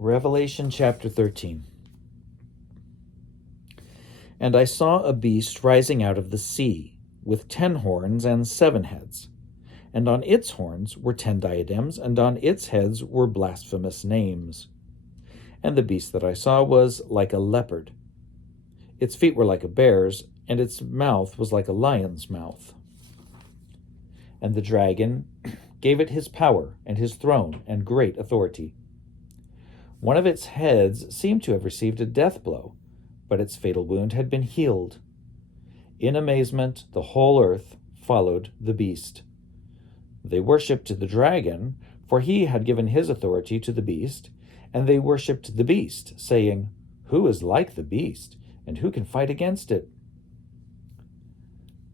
Revelation chapter 13. And I saw a beast rising out of the sea, with 10 horns and 7 heads. And on its horns were 10 diadems, and on its heads were blasphemous names. And the beast that I saw was like a leopard. Its feet were like a bear's, and its mouth was like a lion's mouth. And the dragon gave it his power and his throne and great authority. One of its heads seemed to have received a death blow, but its fatal wound had been healed. In amazement, the whole earth followed the beast. They worshipped the dragon, for he had given his authority to the beast, and they worshipped the beast, saying, "Who is like the beast, and who can fight against it?"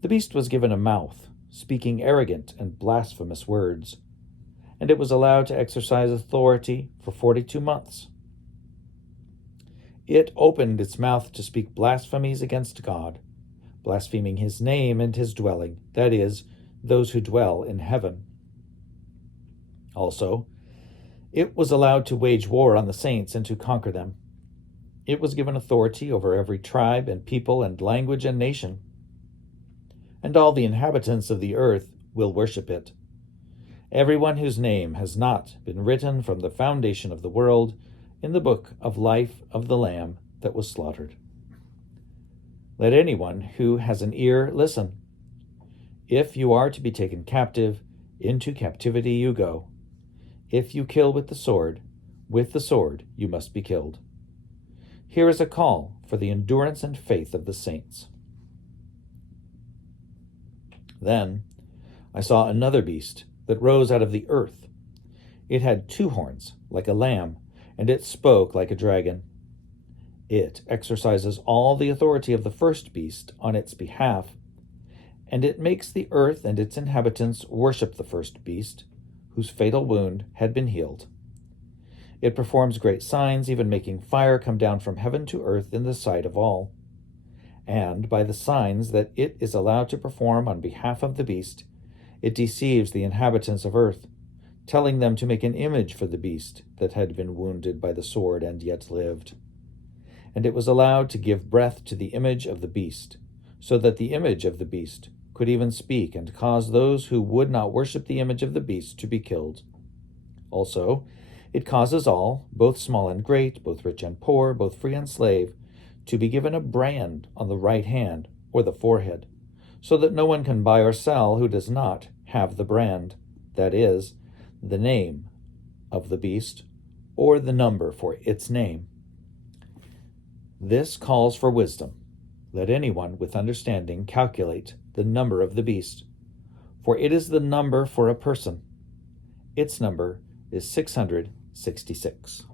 The beast was given a mouth, speaking arrogant and blasphemous words, and it was allowed to exercise authority for 42 months. It opened its mouth to speak blasphemies against God, blaspheming his name and his dwelling, that is, those who dwell in heaven. Also, it was allowed to wage war on the saints and to conquer them. It was given authority over every tribe and people and language and nation. And all the inhabitants of the earth will worship it. Everyone whose name has not been written from the foundation of the world in the book of life of the Lamb that was slaughtered. Let anyone who has an ear listen. If you are to be taken captive, into captivity you go. If you kill with the sword you must be killed. Here is a call for the endurance and faith of the saints. Then I saw another beast that rose out of the earth. It had 2 horns, like a lamb, and it spoke like a dragon. It exercises all the authority of the first beast on its behalf, and it makes the earth and its inhabitants worship the first beast, whose fatal wound had been healed. It performs great signs, even making fire come down from heaven to earth in the sight of all. And by the signs that it is allowed to perform on behalf of the beast, it deceives the inhabitants of earth, telling them to make an image for the beast that had been wounded by the sword and yet lived. And it was allowed to give breath to the image of the beast, so that the image of the beast could even speak and cause those who would not worship the image of the beast to be killed. Also, it causes all, both small and great, both rich and poor, both free and slave, to be given a brand on the right hand or the forehead, so that no one can buy or sell who does not have the brand, that is, the name of the beast or the number for its name. This calls for wisdom. Let anyone with understanding calculate the number of the beast, for it is the number for a person. Its number is 666.